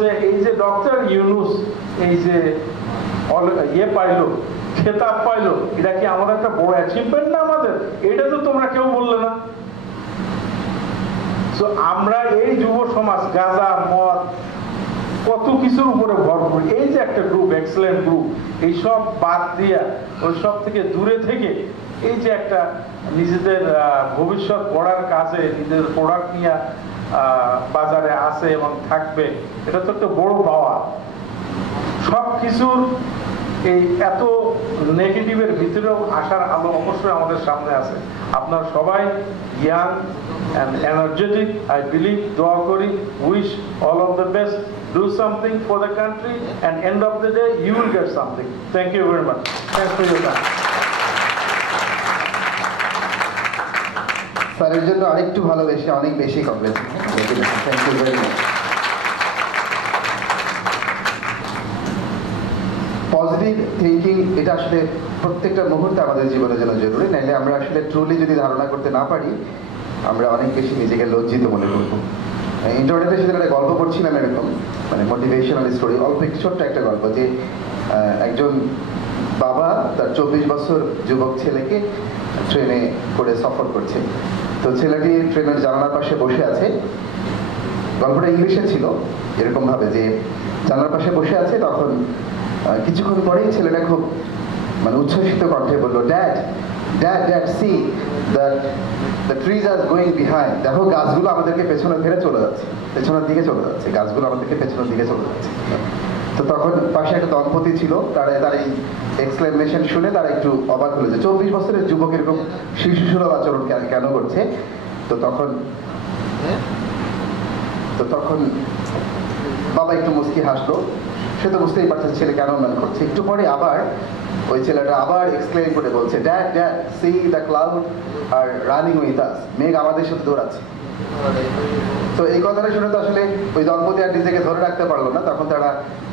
যে এই যে ডক্টর ইউনুস এই যে ইয়ে পাইলো, খেতাব পাইলো, এটা কি আমাদের একটা বড় অ্যাচিভমেন্ট না? আমাদের এটা তো তোমরা কেউ বললে না। আমরা এই যুব সমাজ গাঁজা মদ কত কিছুর উপরে ভরপুর, এই যে একটা গ্রুপ, এক্সেলেন্ট গ্রুপ, এইসব বাদ দিয়া ওই সব থেকে দূরে থেকে এই যে একটা নিজেদের ভবিষ্যৎ গড়ার কাজে নিজেদের প্রোডাক্ট নিয়ে বাজারে আসে এবং থাকবে, এটা তো একটা বড় পাওয়া। সব কিছুর এই এত নেগেটিভের ভিতরেও আসার আলো অবশ্যই আমাদের সামনে আছে। আপনারা সবাই young and energetic. I believe, dua kori, wish all of the best, do something for the country, and end of the day you will get something. Thank you very much. Thanks for your time. স্যারের জন্য আরেকটু ভালোবেসে অনেক বেশি congratulation. Thank you very much. Positive thinking এটা আসলে প্রত্যেকটা মুহূর্তে আমাদের জীবনের জন্য জরুরি, নাইলে আমরা আসলে ট্রুলি যদি ধারণা করতে না পারি আমরা অনেক বেশি নিজেকে লজ্জিত মনে করব। ইন্টারনেটে সেদিন একটা গল্প পড়ছিলাম, এরকম মানে মোটিভেশনাল স্টোরি, অল্প ছোট্ট একটা গল্প, যে একজন বাবা তার 24 বছর যুবক ছেলেকে ট্রেনে করে সফর করছে। তো ছেলেটি ট্রেনের জানালার পাশে বসে আছে, গল্পটা ইংলিশে ছিল, এরকম ভাবে যে জানালার পাশে বসে আছে। তখন কিছুক্ষণ পরেই ছেলেটা খুব মানে উচ্ছ্বসিত কণ্ঠে বললো, dad dad dad see the trees are going behind, দেখো গাছগুলো আমাদেরকে পেছনে ফেরে চলে যাচ্ছে, পেছনের দিকে চলে যাচ্ছে, গাছগুলো আমাদেরকে পেছনের দিকে চলে যাচ্ছে। তো তখন পাশে একটা দম্পতি ছিল, তার এই এক্সক্লেমেশন শুনে তারা একটু অবাক হলো যে 24 বছরের যুবক এরকম শিশুসুলভ আচরণ কেন করছে। তো তখন বাবা একটু মুচকি হাসলো, সে তো বুঝতেই পারছে ছেলে কেন এমন করছে। একটু পরে আবার ওই ছেলেটা আবার এক্সক্লেম করে বলছে, dad dad see the cloud are running with us, মেঘ আমাদের সাথে দৌড়াচ্ছে। তো এই কথাটা শুনে তো আসলে ওই দম্পতি আর নিজেকে ধরে রাখতে পারলো না, তখন তারা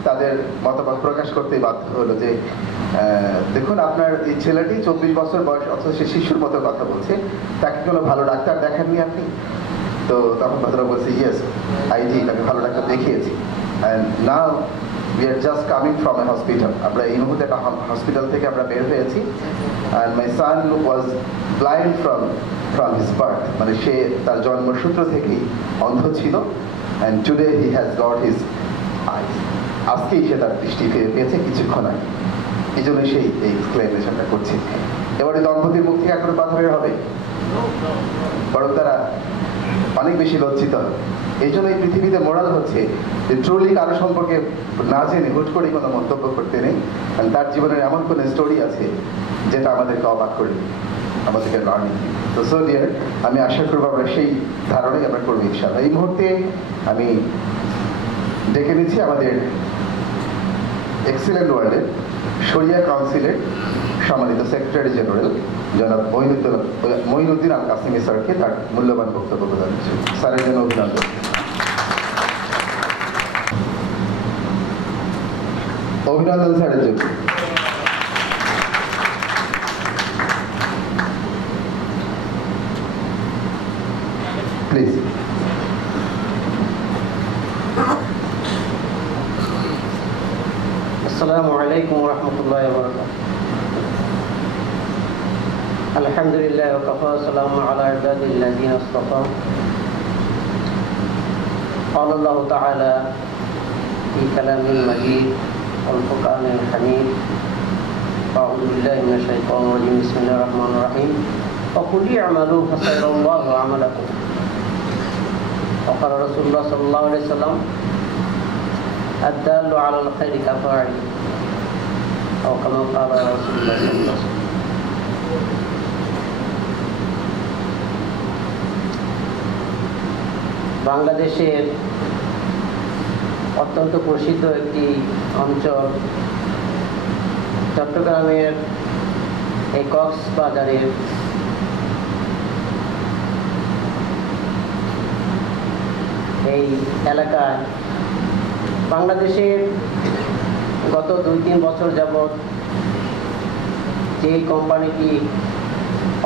তাদের মতামত প্রকাশ করতেই বাধ্য হলো যে দেখুন আপনার এই ছেলেটি 24 বছর বয়স, অথচ সে শিশুর মতো কথা বলছে, তাকে কোনো ভালো ডাক্তার দেখাননি আপনি? তো তখন ভদ্রলোক বলছে, ইয়েস আই ডিড, আমি ভালো ডাক্তার দেখিয়েছি, and now we are just coming from a hospital, আমরা এই মুহূর্তে একটা হসপিটাল থেকে আমরা বের হয়েছি, and my son was blind from his birth, মানে সে তার জন্মসূত্র থেকেই অন্ধ ছিল, and today he has got his eyes, আজকেই সে তার দৃষ্টি ফিরে পেয়েছে কিছুক্ষণ আগে, এই জন্য সেই এক্সপ্লেনেশনটা করছে। এবারে দম্পতির মুখ থেকে এখনো কথা বের হবে, বরং তারা অনেক বেশি লজ্জিত। এই জন্য এই পৃথিবীতে মোরাল হচ্ছে যে ট্রুলি কারো সম্পর্কে না জেনে হুট করে কোনো মন্তব্য করতে নেই, কারণ তার জীবনের এমন কোনো স্টোরি আছে যেটা আমাদেরকে অবাক করে, আমাদেরকে লার্নিং। তো সো ডিয়ার, আমি আশা করবো আমরা সেই ধারণাই আমরা করবো ইনশাআল্লাহ। এই মুহূর্তে আমি ডেকে নিচ্ছি আমাদের এক্সিলেন্ট ওয়ার্ল্ডের শরিয়া কাউন্সিলের সম্মানিত সেক্রেটারি জেনারেল জনাব মঈনুদ্দিন আল কাসিমি স্যারকে তার মূল্যবান বক্তব্য প্রদান করছি। স্যারের জন্য অভিনন্দন। অভিনন্দন স্যারের জন্য। প্লিজ। আসসালামু আলাইকুম ওয়া রাহমাতুল্লাহি ওয়া বারাকাতুহু। আলহামদুলিল্লাহ ওয়া কাফা, সালামু আলা ইবাদিল্লাযিনা ইসতাফা। قال الله تعالى في كلام المجيد والفرقان الحميد، أعوذ بالله من الشيطان الرجيم، بسم الله الرحمن الرحيم، وقل اعملوا فسيرى الله عملكم، وقال رسول الله صلى الله عليه وسلم الدال على الخير كفاعل، أو كما قال رسول الله صلى الله عليه وسلم। বাংলাদেশের অত্যন্ত প্রসিদ্ধ একটি অঞ্চল চট্টগ্রামের এই কক্সবাজারের এই এলাকায় বাংলাদেশের গত 2-3 বছর যাবৎ যে কোম্পানিটি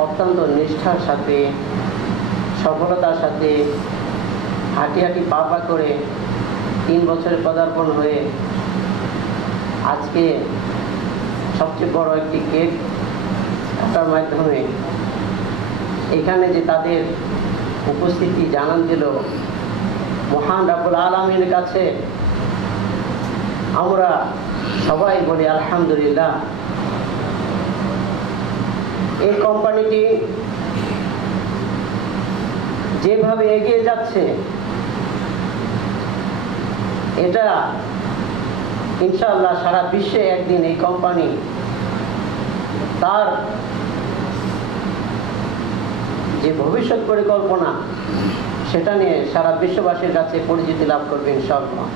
অত্যন্ত নিষ্ঠার সাথে সফলতার সাথে হাঁটি হাঁটি পা পা করে 3 বছরে পদার্পণ হয়ে আজকে সবচেয়ে বড় একটি কেক কাটার মাধ্যমে এখানে যে তাদের উপস্থিতি জানান দিল, মহান রাব্বুল আলামিনের কাছে আমরা সবাই বলি আলহামদুলিল্লাহ। এই কোম্পানিটি যেভাবে এগিয়ে যাচ্ছে এটা ইনশাআল্লাহ সারা বিশ্বে একদিন এই কোম্পানি তার যে ভবিষ্যৎ পরিকল্পনা সেটা নিয়ে সারা বিশ্ববাসীর কাছে পরিচিতি লাভ করবে ইনশাআল্লাহ।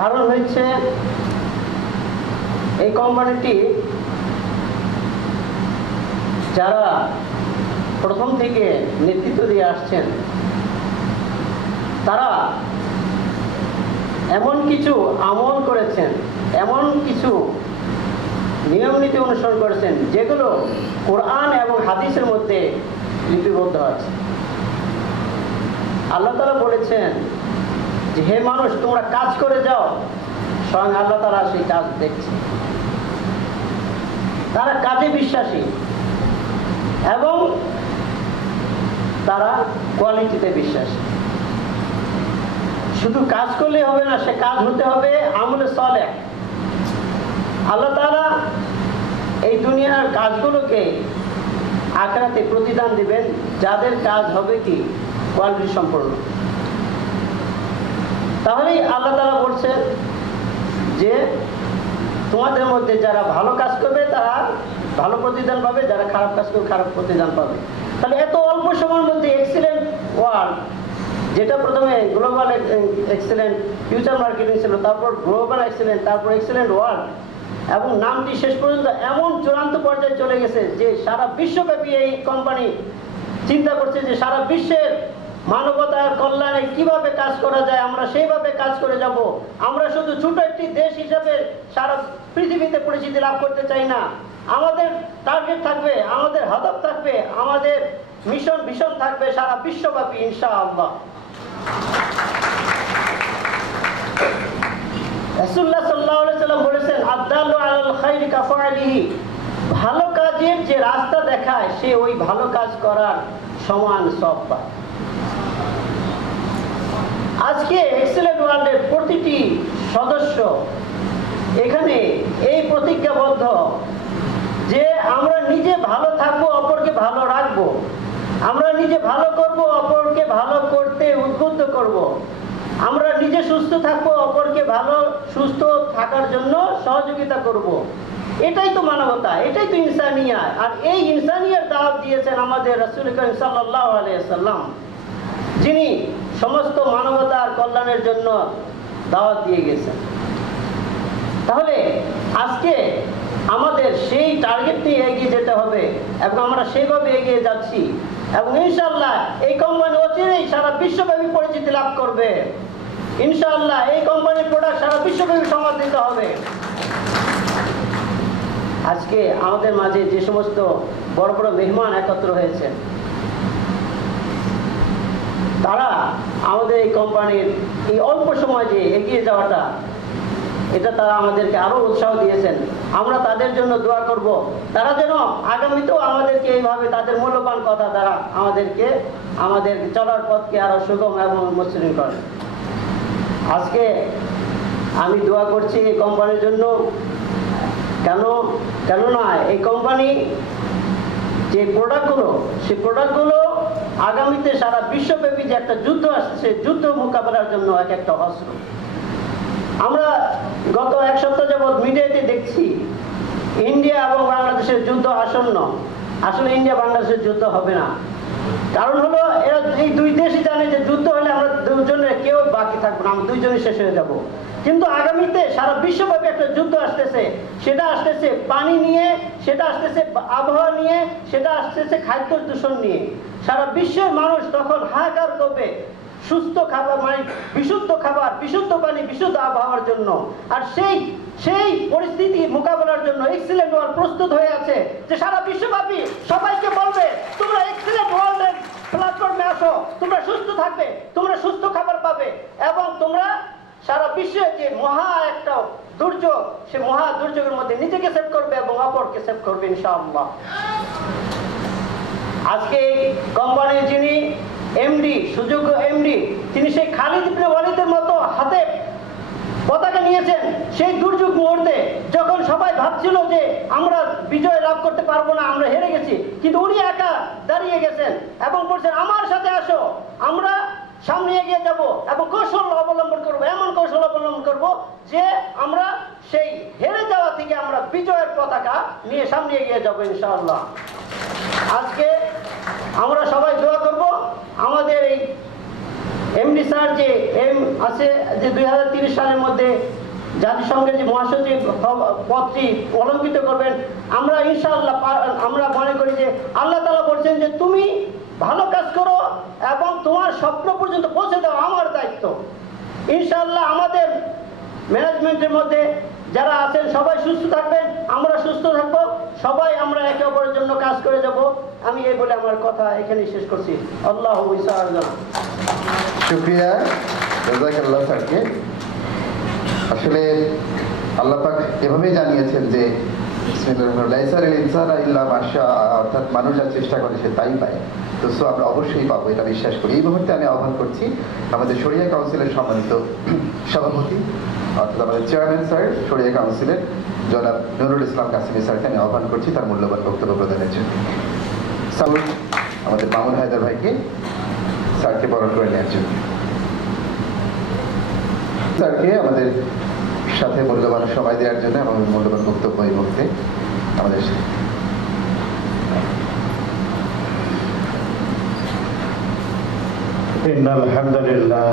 কারণ হচ্ছে এই কোম্পানিটি যারা প্রথম থেকে নেতৃত্ব দিয়ে আসছেন তারা এমন কিছু আমল করেছেন, এমন কিছু নিয়ম নীতি অনুসরণ করেছেন যেগুলো কোরআন এবং হাদিসের মধ্যে লিপিবদ্ধ আছে। আল্লাহ তাআলা বলেছেন যে হে মানুষ, তোমরা কাজ করে যাও, স্বয়ং আল্লাহ তাআলা সেই কাজ দেখছে। তারা কাজে বিশ্বাসী এবং তারা কোয়ালিটিতে বিশ্বাসী। শুধু কাজ করলেই হবে না, সে কাজ হতে হবে আমলে সালেহ। আল্লাহ তাআলা এই দুনিয়ার কাজগুলোকে আখিরাতে প্রতিদান দিবেন যাদের কাজ হবে কি কোয়ালিটি সম্পন্ন। তাহলেই আল্লাহ তাআলা বলছেন যে তোমাদের মধ্যে যারা ভালো কাজ করবে তারা ভালো প্রতিদান পাবে, যারা খারাপ কাজ করবে খারাপ প্রতিদান পাবে। তাহলে এত অল্প সময়ের মধ্যে এক্সিলেন্ট ওয়ার্ল্ড, যেটা প্রথমে গ্লোবাল এক্সিলেন্ট ফিউচার মার্কেটিং ছিল, তারপর গ্লোবাল এক্সিলেন্ট, তারপর এক্সিলেন্ট ওয়ার্ল্ড, এবং নামটি শেষ পর্যন্ত এমন চূড়ান্ত পর্যায়ে চলে গেছে যে সারা বিশ্বব্যাপী এই কোম্পানি চিন্তা করছে যে সারা বিশ্বের মানবতার কল্যাণে কিভাবে কাজ করা যায়, আমরা সেইভাবে কাজ করে যাব। আমরা শুধু ছোট একটি দেশ হিসেবে সারা পৃথিবীতে পরিচিতি লাভ করতে চাই না। আমাদের টার্গেট থাকবে, আমাদের হদফ থাকবে, আমাদের মিশন ভিশন থাকবে সারা বিশ্বব্যাপী ইনশাআল্লাহ। রাসূলুল্লাহ সাল্লাল্লাহু আলাইহি সাল্লাম বলেছেন আদ-দাল্লু আলাল খায়রি কাফাইলিহি, ভালো কাজের যে রাস্তা দেখায় সে ওই ভালো কাজ করার সমান সওয়াব পায়। আজকে এক্সেলেন্ট ওয়ার্ল্ডের প্রতিটি সদস্য এখানে এই প্রতিজ্ঞাবদ্ধ যে আমরা নিজে ভালো থাকবো, অপরকে ভালো রাখবো, আমরা নিজে ভালো করব, অপরকে ভালো করতে উদ্বুদ্ধ করব, আমরা নিজে সুস্থ থাকবো, অপরকে ভালো সুস্থ থাকার জন্য সহযোগিতা করব। এটাই তো মানবতা, এটাই তো ইনসানিয়াত। আর এই ইনসানিয়াত দাওয়াত দিয়েছেন আমাদের রাসূল করিম সাল্লাল্লাহু আলাইহি ওয়াসাল্লাম, যিনি সমস্ত মানবতার কল্যাণের জন্য দাওয়াত দিয়ে গেছেন। তাহলে আজকে আমাদের সেই টার্গেট নিয়ে এগিয়ে যেতে হবে এবং আমরা সেইভাবে এগিয়ে যাচ্ছি এবং ইনশাআল্লাহ এই কোম্পানি অচিরেই সারা বিশ্বব্যাপী পরিচিতি লাভ করবে। ইনশাআল্লাহ এই কোম্পানির প্রোডাক্ট সারা বিশ্বব্যাপী সমাদৃত হবে। আজকে আমাদের মাঝে যে সমস্ত বড় বড় মেহমান একত্র হয়েছে তারা আমাদের এই কোম্পানির এই অল্প সময় যে এগিয়ে যাওয়াটা, এটা তারা আমাদেরকে আরো উৎসাহ দিয়েছেন। আমরা তাদের জন্য দোয়া করব, তারা যেন আগামীতেও আমাদেরকে এইভাবে তাদের মূল্যবান কথা দ্বারা আমাদের চলার পথকে আরো সুগম এবং মসৃণ করে। আজকে আমি দোয়া করছি এই কোম্পানির জন্য। কেননা এই কোম্পানি যে প্রোডাক্টগুলো, সেই প্রোডাক্টগুলো আগামীতে সারা বিশ্বব্যাপী যে একটা যুদ্ধ আসছে, যুদ্ধ মোকাবেলার জন্য এক একটা অস্ত্র। আমরা গত এক সপ্তাহ যাবৎ মিডিয়াতে দেখছি ইন্ডিয়া এবং বাংলাদেশের যুদ্ধ আসন্ন। আসলে ইন্ডিয়া বাংলাদেশের যুদ্ধ হবে না। কারণ হলো এরা এই দুই দেশই জানে যে যুদ্ধ হলে আমরা দুজনের কেউ বাকি থাকবো না, আমরা দুইজনই শেষ হয়ে যাব। কিন্তু আগামীতে সারা বিশ্বব্যাপী একটা যুদ্ধ আসতেছে, সেটা আসতেছে পানি নিয়ে, সেটা আসতেছে আবহাওয়া নিয়ে, সেটা আসতেছে খাদ্য দূষণ নিয়ে। সারা বিশ্বের মানুষ তখন হাহাকার করবে সুস্থ খাবার, মানে বিশুদ্ধ খাবার, বিশুদ্ধ পানি, বিশুদ্ধ আবহাওয়ার জন্য। আর সেই পরিস্থিতি মোকাবেলার জন্য এক্সিলেন্ট ওয়ার্ল্ড প্রস্তুত হয়ে আছে যে সারা বিশ্বব্যাপী সবাইকে বলবে তোমরা এক্সিলেন্ট ওয়ার্ল্ডের আসো, তোমরা সুস্থ থাকবে, তোমরা সুস্থ খাবার পাবে, এবং তোমরা সারা বিশ্বে যে মহা একটা দুর্যোগ, সে মহা দুর্যোগের মধ্যে নিজেকে সেভ করবে এবং অপরকে সেভ করবে ইনশাআল্লাহ। আজকে এই কোম্পানির যিনি এমডি, সুযোগ্য এমডি, তিনি সেই খালিদ ইবনে ওয়ালিদের মতো হাতে পতাকা নিয়েছেন সেই দুর্যোগ মুহূর্তে, যখন সবাই ভাবছিল যে আমরা বিজয় লাভ করতে পারবো না, আমরা হেরে গেছি, কিন্তু উনি একা দাঁড়িয়ে গেছেন এবং বলছেন আমার সাথে আসো, আমরা সামনে এগিয়ে যাব এবং কৌশল অবলম্বন করব, এমন কৌশল অবলম্বন করব যে আমরা সেই হেরে যাওয়া থেকে আমরা বিজয়ের পতাকা নিয়ে সামনে এগিয়ে যাব ইনশাআল্লাহ। আজকে আমরা সবাই দোয়া করব আমাদের এই এমডি স্যার যে আছে যে 2030 সালের মধ্যে জাতিসংঘের যে মহাসচিব পদটি অলঙ্কিত করবেন, আমরা ইনশাআল্লাহ আমরা মনে করি যে আল্লাহ তাআলা বলছেন যে তুমি ভালো কাজ করো এবং তোমার স্বপ্ন পর্যন্ত পৌঁছে দাও, আমার দায়িত্ব। ইনশাআল্লাহ আমাদের ম্যানেজমেন্টের মধ্যে যারা আছেন সবাই সুস্থ থাকবেন, আমরা সুস্থ থাকবো, সবাই আমরা একে অপরের জন্য কাজ করে যাব। আমি এই বলে আমার কথা এখানেই শেষ করছি। আল্লাহু ইসআআল্লাহ। শুকরিয়া জাযাকাল্লাহ স্যারকে। আসলে আল্লাহ পাক এভাবেই জানিয়েছেন যে অর্থাৎ মানুষ যা চেষ্টা করে সে তাই পায়। তো আমরা অবশ্যই পাবো, এটা বিশ্বাস করি। এই মুহূর্তে আমি আহ্বান করছি আমাদের শরিয়া কাউন্সিলের সম্মানিত সভাপতি অর্থাৎ আমাদের চেয়ারম্যান স্যার, শরিয়া কাউন্সিলের জনাব নুরুল ইসলাম কাসিমি স্যারকে আমি আহ্বান করছি তার মূল্যবান বক্তব্য প্রদানের জন্য। সাউথ আমাদের মামুন হায়দার ভাইকে স্যারকে বরণ করে নেওয়ার জন্য। স্যারকে আমাদের সাথে মূল্যবান সময় দেওয়ার জন্য এবং মূল্যবান বক্তব্য এই মুহূর্তে আমাদের সাথে। إن الحمد لله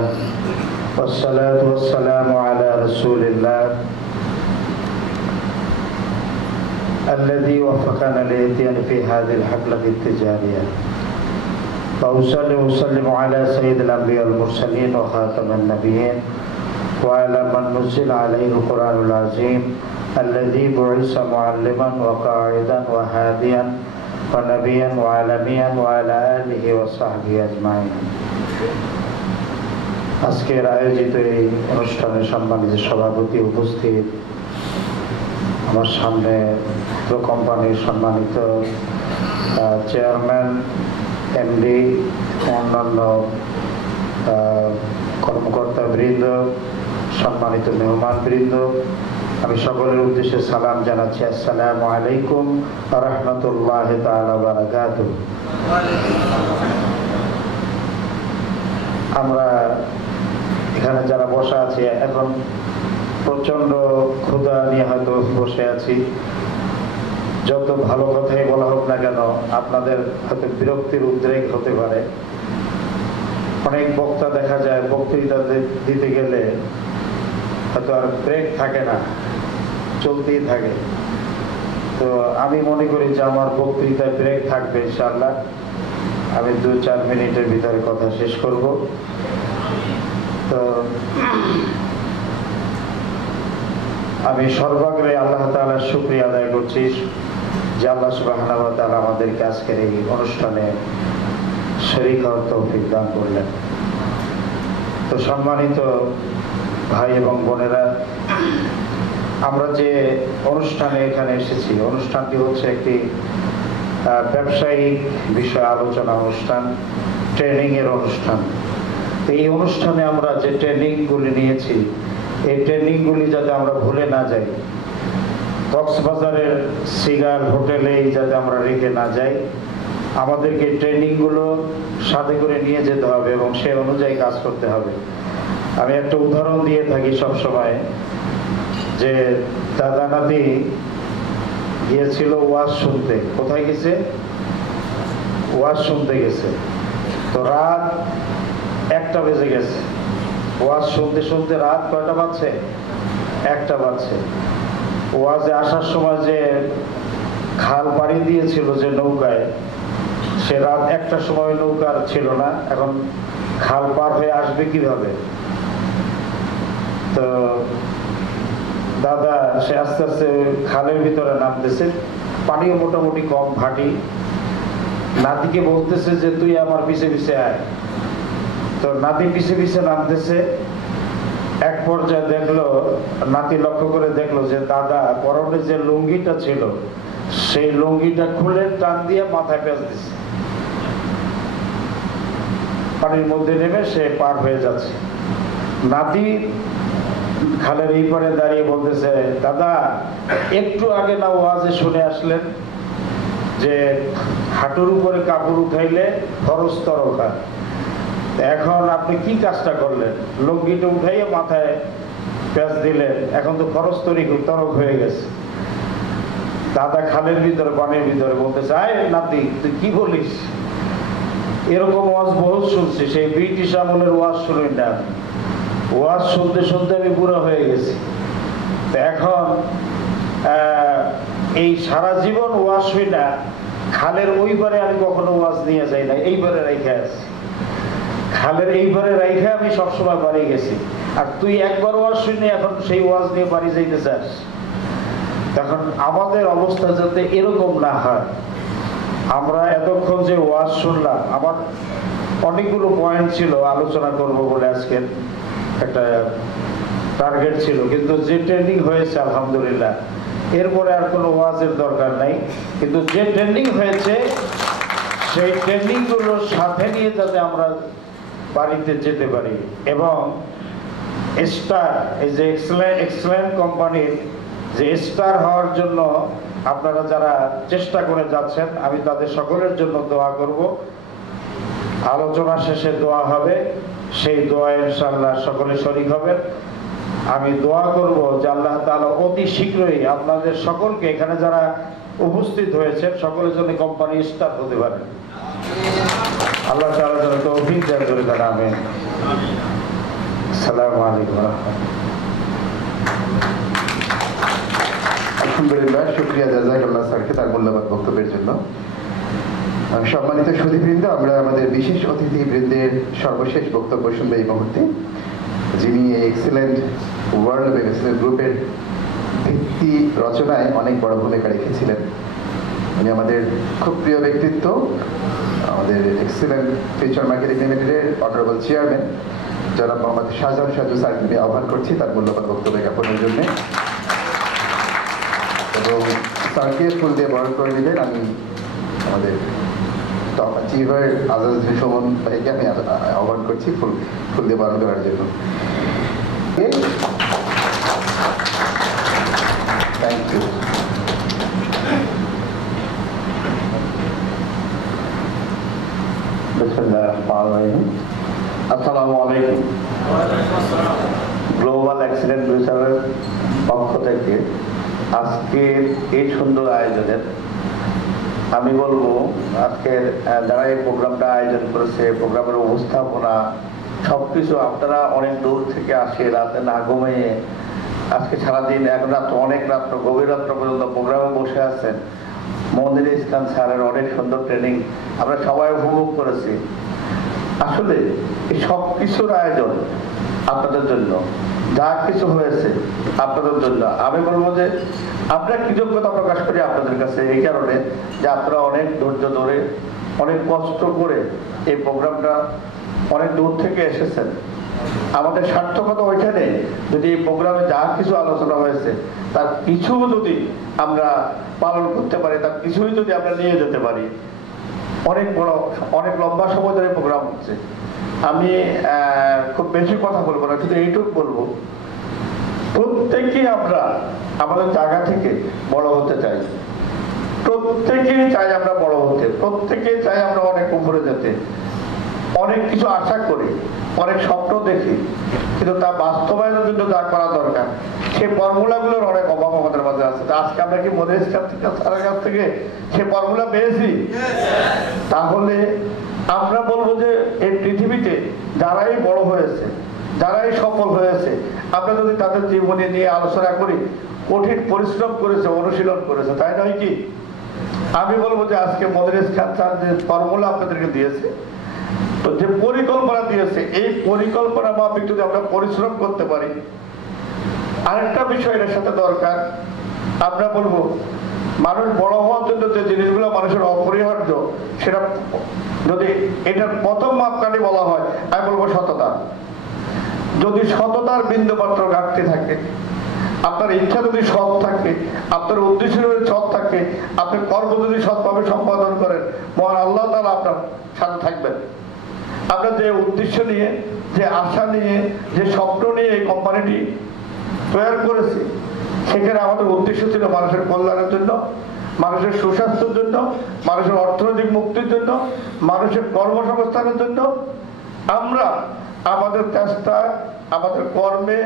والصلاة والسلام على رسول الله الذي وفقنا للإتيان في هذه الحفلة التجارية، وأصلي وأسلم على سيد الأنبياء والمرسلين وخاتم النبيين وعلى من نزل عليه القرآن العظيم الذي بعث معلما وقاعدا وهاديا ونبيا وعالميا وعلى آله وصحبه أجمعين। আজকের আয়োজিত এই অনুষ্ঠানে সম্মানিত সভাপতি উপস্থিত, আমার সামনে কোম্পানির সম্মানিত চেয়ারম্যান, এমডি, অন্যান্য কর্মকর্তা বৃন্দ, সম্মানিত মেহমান বৃন্দ, আমি সকলের উদ্দেশ্যে সালাম জানাচ্ছি। আসসালামু আলাইকুম ওয়া রাহমাতুল্লাহি তাআলা ওয়া বারাকাতুহু। আমরা এখানে যারা বসা আছি এখন প্রচন্ড ক্ষুধা নিয়ে হয়তো বসে আছি। যত ভালো কথাই বলা হোক না কেন, আপনাদের হয়তো বিরক্তির উদ্রেক হতে পারে। অনেক বক্তা দেখা যায় বক্তৃতা দিতে গেলে হয়তো আর ব্রেক থাকে না, চলতেই থাকে। তো আমি মনে করি যে আমার বক্তৃতায় ব্রেক থাকবে ইনশাআল্লাহ। আমি 2-4 মিনিটের ভিতরে কথা শেষ করব। তো আমি সর্বাগ্রে আল্লাহ তাআলার শুকরিয়া আদায় করছি যে আল্লাহ সুবহানাহু ওয়া তাআলা আমাদেরকে আজকের এই অনুষ্ঠানে শরীক হওয়ার তৌফিক দান করলেন। তো সম্মানিত ভাই এবং বোনেরা, আমরা যে অনুষ্ঠানে এখানে এসেছি, অনুষ্ঠানটি হচ্ছে একটি ব্যবসায়িক বিষয় আলোচনা অনুষ্ঠান, ট্রেনিং এর অনুষ্ঠান। এই অনুষ্ঠানে আমরা যে ট্রেনিংগুলি নিয়েছি, এই ট্রেনিংগুলি যাতে আমরা ভুলে না যাই, কক্সবাজারের সিগার হোটেলেই যাতে আমরা রেখে না যাই, আমাদেরকে ট্রেনিংগুলো সাথে করে নিয়ে যেতে হবে এবং সেই অনুযায়ী কাজ করতে হবে। আমি একটা উদাহরণ দিয়ে থাকি সব সময়, যে দাদা নাতি গিয়েছিল ওয়াজ শুনতে। কোথায় গেছে? ওয়াজ শুনতে গেছে। তো রাত 1টা বেজে গেছে। ওয়াজ শুনতে শুনতে রাত কয়টা বাজছে? 1টা বাজছে। ওয়াজে আসার সময় যে খাল পাড়ি দিয়েছিল যে নৌকায়, সে রাত 1টার সময় নৌকার ছিল না। এখন খাল পার হয়ে আসবে কিভাবে? তো দাদা সে আস্তে আস্তে খালের ভিতরে নামতেছে, পানিও মোটামুটি কম, ভাটি। নাতিকে বলতেছে যে তুই আমার পিছে পিছে আয়। তো নাতি পিছে পিছে নামতেছে। এক পর্যায়ে দেখলো, নাতি লক্ষ্য করে দেখলো যে দাদা পরনে যে লুঙ্গিটা ছিল সেই লুঙ্গিটা খুলে টান দিয়ে মাথায় পেঁচ দিচ্ছে। পানির মধ্যে নেমে সে পার হয়ে যাচ্ছে। নাতি খালের এই পারে দাঁড়িয়ে বলতেছে, দাদা একটু আগে না ওয়াজে শুনে আসলেন যে হাঁটুর উপরে কাপড় উঠাইলে ফরজ তরক হয়, এখন আপনি কি কাজটা করলেন? লুঙ্গিটা উঠাইয়ে মাথায় পেঁচ দিলেন, এখন তো ফরজ তরক হয়ে গেছে। দাদা খালের ভিতরে পানির ভিতরে বলতেছে, আয় নাতি তুই কি বলিস? এরকম ওয়াজ বহুত শুনছি, সেই ব্রিটিশ আমলের ওয়াজ শুনি না। ওয়াজ শুনতে শুনতে আমি বুড়া হয়ে গেছি। তো এখন এই সারা জীবন ওয়াজ শুই না, খালের ওইবারে আমি কখনো ওয়াজ নিয়ে যাই না, এইবারে রাইখে আছি। খালের এইবারে রাইখে আমি সবসময় বাড়ি গেছি, আর তুই একবার ওয়াজ শুনি এখন সেই ওয়াজ নিয়ে বাড়ি যাইতে চাস। তখন আমাদের অবস্থা যাতে এরকম না হয়, আমরা এতক্ষণ যে ওয়াজ শুনলাম, আমার অনেকগুলো পয়েন্ট ছিল আলোচনা করব বলে আজকের একটা টার্গেট ছিল, কিন্তু যে ট্রেনিং হয়েছে আলহামদুলিল্লাহ, এরপরে আর কোনো ওয়াজের দরকার নাই। কিন্তু যে ট্রেনিং হয়েছে সেই ট্রেনিংগুলোর সাথে নিয়ে যাতে আমরা বাড়িতে যেতে পারি, এবং স্টার, এই যে এক্সেলেন্ট কোম্পানির যে স্টার হওয়ার জন্য আপনারা যারা চেষ্টা করে যাচ্ছেন, আমি তাদের সকলের জন্য দোয়া করব। আলোচনা শেষে দোয়া হবে, সেই দোয়া ইনশাআল্লাহ সকলে শরীক হবেন। আমি দোয়া করব যে আল্লাহ তাআলা অতি শীঘ্রই আপনাদের সকলকে, এখানে যারা উপস্থিত হয়েছেন সকলের জন্য কোম্পানি স্টার হতে পারে। আল্লাহ তাআলা যেন তৌফিক দান করে দেন, আমিন। আসসালামু আলাইকুম ওয়া রাহমাতুল্লাহ। আলহামদুলিল্লাহ, শুকরিয়া জাযাকাল্লাহ স্যারকে তার মূল্যবান বক্তব্যের জন্য। সম্মানিত সুধীবৃন্দ, আমরা আমাদের বিশেষ অতিথিবৃন্দের সর্বশেষ বক্তব্য শুনবো এই মুহূর্তে, যিনি এই এক্সেলেন্ট ওয়ার্ল্ড এবং এক্সেলেন্ট গ্রুপের ভিত্তি রচনায় অনেক বড় ভূমিকা রেখেছিলেন। উনি আমাদের খুব প্রিয় ব্যক্তিত্ব, আমাদের এক্সেলেন্ট ফিউচার মার্কেটিং লিমিটেডের অনারেবল চেয়ারম্যান জনাব মোহাম্মদ শাহজাহান সাজু স্যারকে আমি আহ্বান করছি তার মূল্যবান বক্তব্য জ্ঞাপনের জন্য, এবং স্যারকে ফুল দিয়ে বরণ করে নেবেন। আমি আমাদের টপ অ্যাচিভার আজাদুদ্দিন সুমন ভাইকে আমি আহ্বান করছি ফুল দিয়ে বরণ করার জন্য। Thank you. আসসালামু আলাইকুম। গ্লোবাল অ্যাক্সিডেন্ট ফিউচারের পক্ষ থেকে আজকের এই সুন্দর আয়োজনের আমি বলবো, আজকের যারা এই প্রোগ্রামটা আয়োজন করেছে, প্রোগ্রামের উপস্থাপনা সবকিছু, আপনারা অনেক দূর থেকে আসে, রাতে না ঘুমিয়ে আজকে সারাদিন এখন রাত্র, অনেক রাত্র, গভীর রাত্র পর্যন্ত প্রোগ্রামে বসে আছেন। মনির ইসলাম স্যারের অনেক সুন্দর ট্রেনিং আমরা সবাই উপভোগ করেছি। আসলে এই সব কিছুর আয়োজন আপনাদের জন্য, যা কিছু হয়েছে আপনাদের জন্য। আমি বলবো যে আমরা কৃতজ্ঞতা প্রকাশ করি আপনাদের কাছে এই কারণে যে আপনারা অনেক ধৈর্য ধরে, অনেক কষ্ট করে এই প্রোগ্রামটা অনেক দূর থেকে এসেছেন। আমাদের সার্থকতা ওইখানে, যদি এই প্রোগ্রামে যা কিছু আলোচনা হয়েছে তার কিছু যদি আমরা পালন করতে পারি, তার কিছুই যদি আমরা নিয়ে যেতে পারি, অনেক বড়, অনেক লম্বা সময় ধরে প্রোগ্রাম হচ্ছে। আমি খুব বেশি কথা বলবো না, শুধু এইটুকু বলবো, প্রত্যেকেই আমরা আমাদের জায়গা থেকে বড় হতে চাই, প্রত্যেকেই চাই আমরা বড় হতে, প্রত্যেকেই চাই আমরা অনেক উপরে যেতে, অনেক কিছু আশা করি, অনেক স্বপ্ন দেখি, কিন্তু তা বাস্তবায়নের জন্য যা করা দরকার সেই ফর্মুলাগুলোর অনেক অভাব আমাদের মাঝে আছে। আজকে আমরা কি মনের স্যারের কাছ থেকে সে ফর্মুলা পেয়েছি? তাহলে আমরা বলবো যে এই পৃথিবীতে যারাই বড় হয়েছে, যারাই সফল হয়েছে, আমরা যদি তাদের জীবনী নিয়ে আলোচনা করি, কঠিন পরিশ্রম করেছে, অনুশীলন করেছে, তাই নয় কি? আমি বলবো যে আজকে মনির খান স্যার যে ফর্মুলা আপনাদেরকে দিয়েছে, তো যে পরিকল্পনা দিয়েছে, এই পরিকল্পনা মাফিক যদি আমরা পরিশ্রম করতে পারি। আরেকটা বিষয় এর সাথে দরকার, আমরা বলবো মানুষ বড় হওয়ার জন্য যে জিনিসগুলো মানুষের অপরিহার্য, সেটা যদি এটার প্রথম মাপকাঠি বলা হয়, আমি বলবো বলবো সততা। যদি সততার বিন্দুমাত্র ঘাটতি থাকে, আপনার ইচ্ছা যদি সৎ থাকে, আপনার উদ্দেশ্য যদি সৎ থাকে, আপনি কর্ম যদি সৎভাবে সম্পাদন করেন, মহান আল্লাহ তাআলা আপনার সাথে থাকবেন। আমরা যে উদ্দেশ্য নিয়ে, যে আশা নিয়ে, যে স্বপ্ন নিয়ে এই কোম্পানিটি তৈরি করেছি, সেখানে আমাদের উদ্দেশ্য ছিল মানুষের কল্যাণের জন্য, মানুষের সুস্বাস্থ্যের জন্য, মানুষের অর্থনৈতিক মুক্তির জন্য, মানুষের কর্মসংস্থানের জন্য। আমরা আমাদের চেষ্টা, আমাদের কর্মে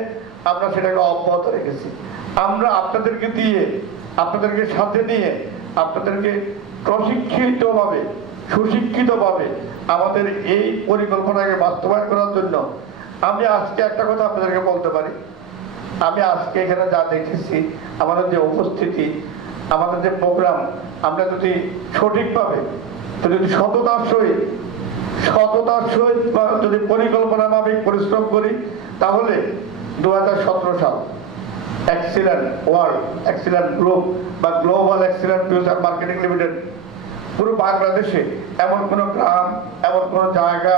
আমরা সেটাকে অব্যাহত রেখেছি। আমরা আপনাদেরকে দিয়ে, আপনাদেরকে সাথে নিয়ে, আপনাদেরকে প্রশিক্ষিতভাবে, সুশিক্ষিতভাবে আমাদের এই পরিকল্পনাকে বাস্তবায়ন করার জন্য আমি আজকে একটা কথা আপনাদেরকে বলতে পারি। আমি আজকে এখানে যা দেখেছি, আমাদের যে উপস্থিতি, আমাদের যে প্রোগ্রাম, আমরা যদি সঠিকভাবে, যদি সততার সহিত যদি পরিকল্পনা মাফিক পরিশ্রম করি, তাহলে 2017 সাল এক্সিলেন্ট ওয়ার্ল্ড এক্সিলেন্ট গ্রুপ বা global excellent future marketing limited পুরো বাংলাদেশে এমন কোনো গ্রাম, এমন কোনো জায়গা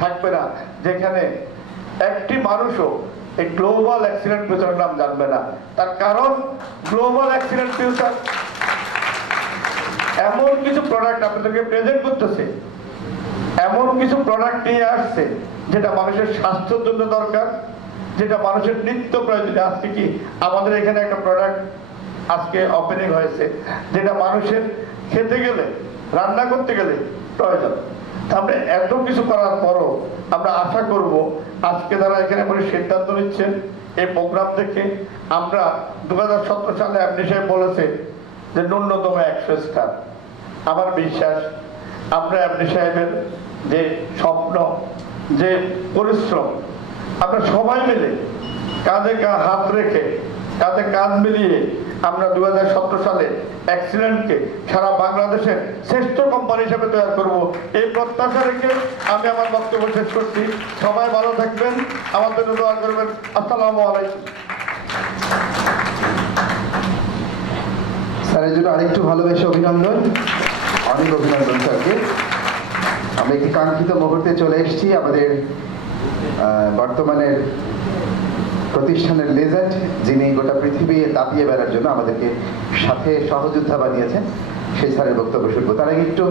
থাকবে না যেখানে একটি মানুষও এই গ্লোবাল এক্সিলেন্ট ফিউচারের নাম জানবে না। তার কারণ গ্লোবাল এক্সিলেন্ট ফিউচার এমন কিছু প্রোডাক্ট আপনাদেরকে প্রেজেন্ট করতেছে, এমন কিছু প্রোডাক্ট নিয়ে আসছে যেটা মানুষের স্বাস্থ্যের জন্য দরকার, যেটা মানুষের নিত্য প্রয়োজনীয়। আজকে কি আমাদের এখানে একটা প্রোডাক্ট আজকে ওপেনিং হয়েছে, যেটা মানুষের খেতে গেলে, রান্না করতে গেলে প্রয়োজন। আমরা এত কিছু করার পরও আমরা আশা করব আজকে যারা এখানে বলে সিদ্ধান্ত নিচ্ছেন এই প্রোগ্রাম থেকে, আমরা 2017 সালে আপনি সাহেব বলেছে যে ন্যূনতম 100 স্টার। আমার বিশ্বাস আমরা আপনি সাহেবের যে স্বপ্ন, যে পরিশ্রম, আমরা সবাই মিলে কাঁধে হাত রেখে, কাঁধে কাঁধ মিলিয়ে আমরা 2017 সালে এক্সিলেন্টকে সারা বাংলাদেশের শ্রেষ্ঠ কোম্পানি হিসেবে তৈরি করব, এই প্রত্যাশা রেখে আমি আমার বক্তব্য শেষ করছি। সবাই ভালো থাকবেন, আমাদের জন্য দোয়া করবেন। আসসালামু আলাইকুম। স্যারের জন্য আরেকটু ভালোবেসে অভিনন্দন, অনেক অভিনন্দন স্যারকে। আমরা একটি কাঙ্ক্ষিত মুহূর্তে চলে এসেছি। আমাদের বর্তমানের প্রতিষ্ঠানের লেজেন্ড, যিনি গোটা পৃথিবী দাপিয়ে বেড়ার জন্য আমাদেরকে সাথে সহযোদ্ধা বানিয়েছেন, সেই স্যারের বক্তব্য শুনবো। তার আগে একটু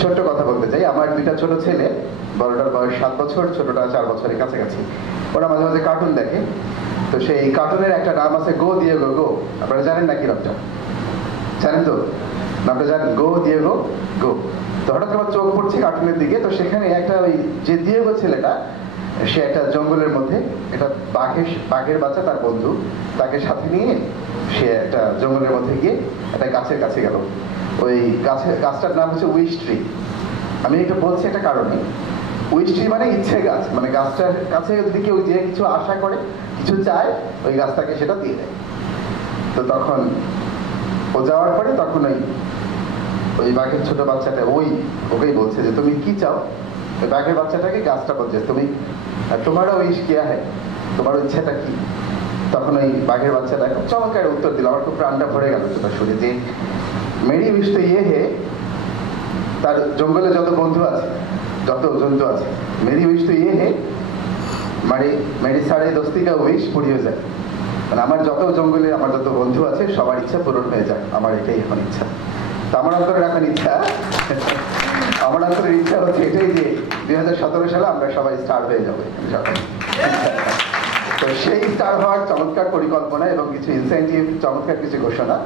ছোট্ট কথা বলতে চাই। আমার দুইটা ছোট ছেলে, বড়টার বয়স 7 বছর, ছোটটা 4 বছরের কাছাকাছি। ওরা মাঝে মাঝে কার্টুন দেখে। তো সেই কার্টুনের একটা নাম আছে গো দিয়েগো গো। আপনারা জানেন নাকি নামটা? জানেন তো? নামটা জানেন? গো দিয়েগো গো। তো হঠাৎ আমার চোখ পড়ছে কার্টুনের দিকে। তো সেখানে একটা ওই যে দিয়েগো ছেলেটা, সে একটা জঙ্গলের মধ্যে একটা বাঘের বাচ্চা, তার বন্ধু, তাকে সাথে নিয়ে সে একটা জঙ্গলের মধ্যে গিয়ে একটা গাছের কাছে গেল। ওই গাছটার নাম হচ্ছে উইশ ট্রি। আমি এটা বলছি একটা কারণে, উইশ ট্রি মানে ইচ্ছে গাছ, মানে গাছটার কাছে যদি কেউ যে কিছু আশা করে, কিছু চায়, ওই গাছটাকে সেটা দিয়ে দেয়। তো তখন ও যাওয়ার পরে তখন ওই বাঘের ছোট বাচ্চাটা ওকেই বলছে যে তুমি কি চাও। ওই বাঘের বাচ্চাটাকে গাছটা বলছে তুমি তোমারও উইশ কিয়া হ্যায়, তোমার ইচ্ছেটা কি। তখন ওই বাঘের বাচ্চাটা খুব চমৎকার উত্তর দিল। আমার খুব প্রাণটা ভরে গেল সেটা শুনে, যে মেরি উইশ তো ইয়ে হে, তার জঙ্গলে যত বন্ধু আছে, যত জন্তু আছে, মেরি উইশ তো ইয়ে হে মেরি সাড়ে দোস্তি কা উইশ পুরি হয়ে যায়। মানে আমার যত জঙ্গলে আমার যত বন্ধু আছে সবার ইচ্ছা পূরণ হয়ে যায়, আমার এটাই এখন ইচ্ছা। তো আমার অন্তরে এখন ইচ্ছা, আমার অন্তরের ইচ্ছা হচ্ছে এটাই যে 2017 সালে আমরা সবাই স্টার হয়ে যাবো। তো সেই স্টার হওয়ার চমৎকার পরিকল্পনা এবং কিছু ইনসেন্টিভ, চমৎকার কিছু ঘোষণা,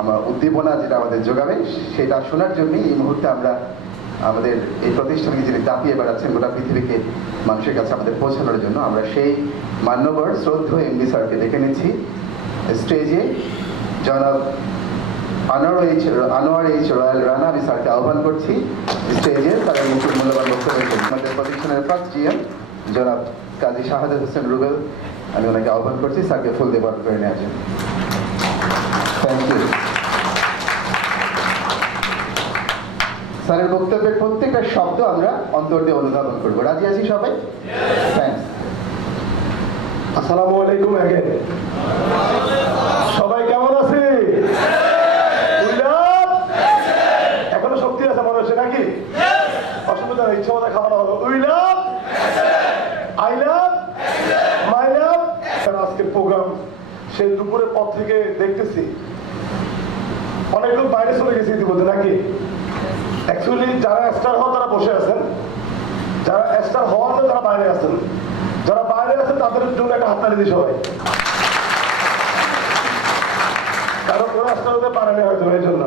আমার উদ্দীপনা যেটা আমাদের যোগাবে, সেটা শোনার জন্যই এই মুহূর্তে আমরা আমাদের এই প্রতিষ্ঠানকে যিনি দাপিয়ে বেড়াচ্ছেন গোটা পৃথিবীকে মানুষের কাছে আমাদের পৌঁছানোর জন্য, আমরা সেই মান্যবর শ্রদ্ধেয় এমডি স্যারকে ডেকে নিচ্ছি স্টেজে। জনাব আনোয়ার এইচ রয়্যাল রানা, আমি স্যারকে আহ্বান করছি স্টেজে। তাদের মুখের মূল্যবান বক্তব্য আমাদের প্রতিষ্ঠানের ফার্স্ট জিএম জনাব কাজী শাহাদাত হোসেন রুবেল, আমি ওনাকে আহ্বান করছি স্যারকে ফুল দিয়ে বরণ করে নিয়ে আসেন। Thank you. স্যারের বক্তব্যের প্রত্যেকটা শব্দ আমরা অন্তর দিয়ে অনুধাবন করবো। রাজি আছি সবাই? থ্যাংকস। আসসালামু আলাইকুম। সবাই কেমন আছে? এখনো শক্তি আছে মনে হচ্ছে নাকি? অসুবিধা নেই, ইচ্ছা মতো খাওয়া দাওয়া হবে। সেই দুপুরের পর থেকে দেখতেছি অনেক লোক বাইরে চলে গেছে ইতিমধ্যে নাকি। অ্যাকচুয়ালি যারা স্টার হওয়া তারা বসে আছেন, যারা স্টার হওয়ার না তারা বাইরে আছেন। যারা বাইরে আছেন তাদের জন্য একটা হাততালি দিই সবাই, কারণ ওরা স্টার হতে পারেনি হয়তো এই জন্য।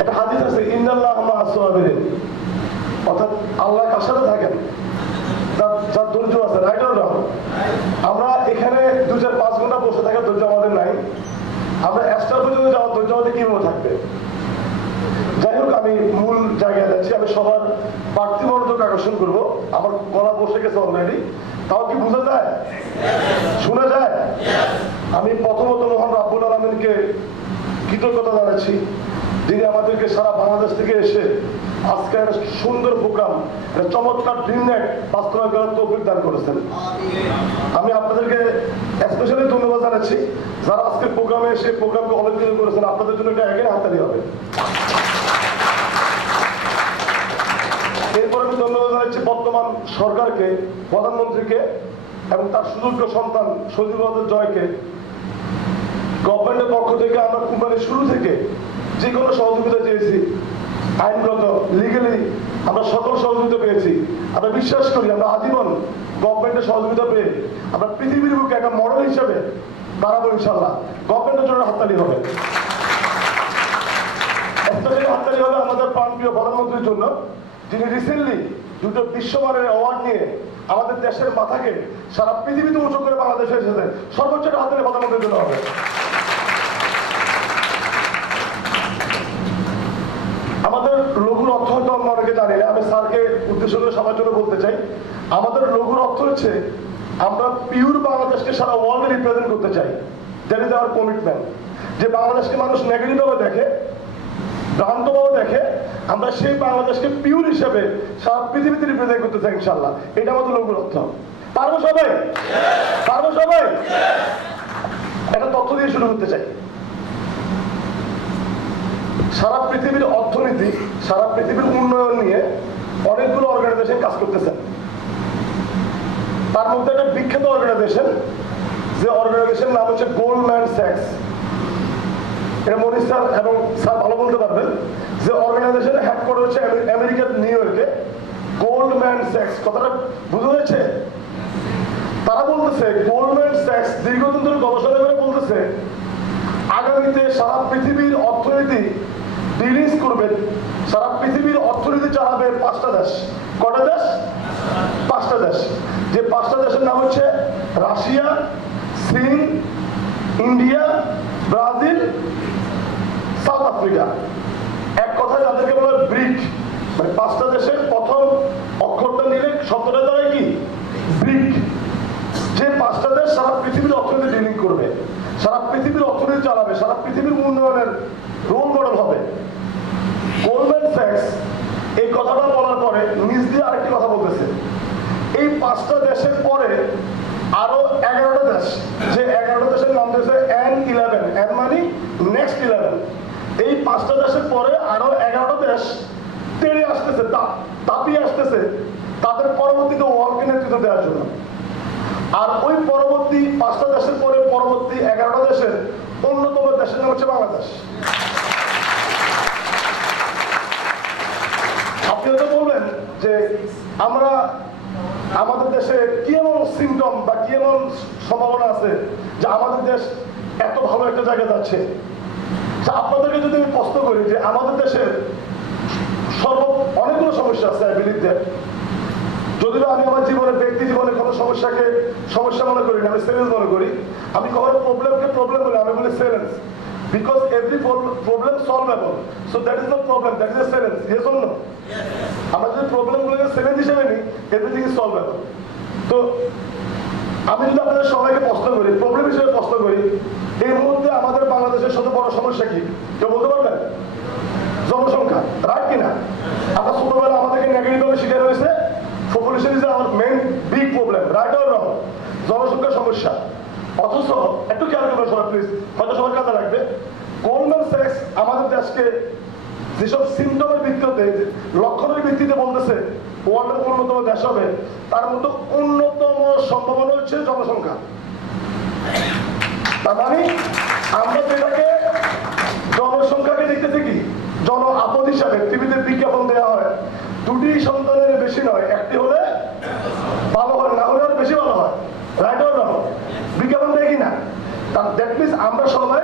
একটা হাদিস আছে ইন্নাল্লাহ মা'আস সাবিরিন, অর্থাৎ আল্লাহ কার সাথে থাকেন? যার ধৈর্য আছে, রাইট অর রং? আমরা এখানে 2-5 ঘন্টা বসে থাকার ধৈর্য আমাদের নাই, আমরা স্টার পর্যন্ত যাওয়ার ধৈর্য আমাদের কিভাবে থাকবে? যাই হোক, আমি মূল জায়গায় যাচ্ছি। আমি সবার বাড়তি মনোযোগ আকর্ষণ করবো। আমার গলা বসে গেছে অলরেডি, তাও কি বোঝা যায়, শোনা যায়? আমি প্রথমত মহান রাব্বুল আলামিনকে কৃতজ্ঞতা জানাচ্ছি, যিনি আমাদেরকে সারা বাংলাদেশ থেকে এসে আজকে একটা সুন্দর প্রোগ্রাম, একটা চমৎকার ড্রিম নাইট বাস্তবায়ন করার তৌফিক দান করেছেন। আমি আপনাদেরকে স্পেশালি ধন্যবাদ জানাচ্ছি যারা আজকের প্রোগ্রামে এসে প্রোগ্রামকে অলঙ্কৃত করেছেন। আপনাদের জন্য একটা এগেন হাততালি হবে। এরপর আমি ধন্যবাদ জানাচ্ছি বর্তমান সরকারকে, প্রধানমন্ত্রীকে এবং তার সুযোগ্য সন্তান সজীব জয়কে। গভর্নমেন্টের পক্ষ থেকে আমরা কুরবানির শুরু থেকে যে কোনো সহযোগিতা চেয়েছি, আইনগত লিগালি আমরা সকল সহযোগিতা পেয়েছি। আমরা বিশ্বাস করি আমরা আজীবন গভর্নমেন্টের সহযোগিতা পেয়ে আমরা পৃথিবীর বুকে একটা মডেল হিসেবে দাঁড়াবো ইনশাল্লাহ। গভর্নমেন্টের জন্য হাততালি হবে, স্পেশালি হাততালি হবে আমাদের প্রাণপ্রিয় প্রধানমন্ত্রীর জন্য, যিনি রিসেন্টলি 2টো বিশ্বমানের অ্যাওয়ার্ড নিয়ে আমাদের দেশের মাথাকে সারা পৃথিবীতে উঁচু করে বাংলাদেশে এসেছেন। সর্বোচ্চ হাততালি প্রধানমন্ত্রীর জন্য হবে। আমাদের লঘুর অর্থ হয়তো আমরা অনেকে জানি না, আমি স্যারকে উদ্দেশ্য করে সবার জন্য বলতে চাই। আমাদের লঘুর অর্থ হচ্ছে আমরা পিওর বাংলাদেশকে সারা ওয়ার্ল্ডে রিপ্রেজেন্ট করতে চাই। That is our commitment. যে বাংলাদেশকে মানুষ নেগেটিভ ভাবে দেখে, ভ্রান্তভাবে দেখে, আমরা সেই বাংলাদেশকে পিওর হিসেবে সারা পৃথিবীতে রিপ্রেজেন্ট করতে চাই ইনশাল্লাহ। এটা আমাদের লঘুর অর্থ। পারবো সবাই? পারবো সবাই? একটা তথ্য দিয়ে শুরু করতে চাই। সারা পৃথিবীর অর্থনীতি, সারা পৃথিবীর উন্নয়ন নিয়ে অনেকগুলো অর্গানাইজেশন কাজ করতেছেন। তার মধ্যে একটা বিখ্যাত অর্গানাইজেশন, যে অর্গানাইজেশন নাম হচ্ছে গোল্ডম্যান স্যাক্স। এটা মনির স্যার এবং স্যার ভালো বলতে পারবেন, যে অর্গানাইজেশনের হেডকোয়ার্টার হচ্ছে আমেরিকার নিউ ইয়র্কে। গোল্ডম্যান স্যাক্স কথাটা বুঝা যাচ্ছে? তারা বলতেছে, গোল্ডম্যান স্যাক্স দীর্ঘদিন ধরে গবেষণা করে বলতেছে আগামীতে সারা পৃথিবীর অর্থনীতি রিলিজ করবে, সারা পৃথিবীর অর্থনীতি চালাবে 5টা দেশ। কটা দেশ? 5টা দেশ। যে 5টা দেশের নাম হচ্ছে রাশিয়া, চীন, ইন্ডিয়া, ব্রাজিল, সাউথ আফ্রিকা। এক কথায় তাদেরকে বলে ব্রিক। মানে 5টা দেশের প্রথম অক্ষরটা নিলে শব্দটা দ্বারা কি? ব্রিক। যে 5টা দেশ সারা পৃথিবীর অর্থনীতি ডিলিং করবে, সারা পৃথিবীর অর্থনীতি চালাবে, সারা পৃথিবীর উন্নয়নের রোল মডেল হবে। গোল্ডম্যান স্যাক্স এই কথাটা বলার পরে নিজ দিয়ে আরেকটি কথা বলতেছে, এই 5টা দেশের পরে আরো 11টা দেশ, যে 11টা দেশের নাম দিয়েছে N11, N মানে নেক্সট 11। এই 5টা দেশের পরে আরো 11টা দেশ তেড়ে আসতেছে, তাপিয়ে আসতেছে তাদের পরবর্তীতে ওয়ার্ল্ডকে নেতৃত্ব দেওয়ার জন্য। আর ওই পরবর্তী 5টা দেশের পরে পরবর্তী 11টা দেশের অন্যতম দেশের নাম হচ্ছে বাংলাদেশ। আপনি হয়তো বলবেন যে আমরা আমাদের দেশে কি এমন সিমটম বা কি এমন সম্ভাবনা আছে যে আমাদের দেশ এত ভালো একটা জায়গায় যাচ্ছে। আপনাদেরকে যদি আমি প্রশ্ন করি যে আমাদের দেশের অনেকগুলো সমস্যা আছে, আই বিলিভ দ্যাট। যদিও আমি আমার জীবনে, ব্যক্তি জীবনে কোনো সমস্যা মনে করি না, আমি চ্যালেঞ্জ মনে করি। আমি কখনো প্রবলেমকে প্রবলেম বলি, আমি বলি challenge, because every problem solvable. So that is not problem, that is a challenge. Yes or no? আমরা যদি প্রবলেমগুলোকে চ্যালেঞ্জ হিসেবে নিই, এভরিথিং ইজ সলভেবল। তো আমি যদি আপনাদের সবাইকে প্রশ্ন করি, প্রবলেম হিসেবে প্রশ্ন করি, এই মুহূর্তে আমাদের বাংলাদেশের সবচেয়ে বড় সমস্যা কি? কেউ বলতে পারবেন? জনসংখ্যা, রাইট কিনা? আমরা ছোটবেলা আমাদেরকে নেগেটিভ ভাবে শিখানো হয়েছে population is our main big problem, right or wrong? জনসংখ্যার সমস্যা। অথচ একটু খেয়াল করবেন সবাই প্লিজ, হয়তো সবার কাজে লাগবে। গোল্ডম্যান স্যাক্স আমাদের দেশকে যেসব সিমটমের ভিত্তিতে, লক্ষণের ভিত্তিতে বলতেছে ওয়ার্ল্ডের অন্যতম দেশ হবে, তার মধ্যে অন্যতম সম্ভাবনা হচ্ছে জনসংখ্যা। তার মানে আমরা যেটাকে জনসংখ্যাকে দেখতেছি কি জন আপদ হিসাবে টিভিতে বিজ্ঞাপন দেওয়া হয়, 2টি সন্তানের বেশি নয়, একটি হলে ভালো হয়, না হলে আরো বেশি ভালো হয়, রাইট অর রং? বিজ্ঞাপন দেয় কিনা? দ্যাট মিনস আমরা সবাই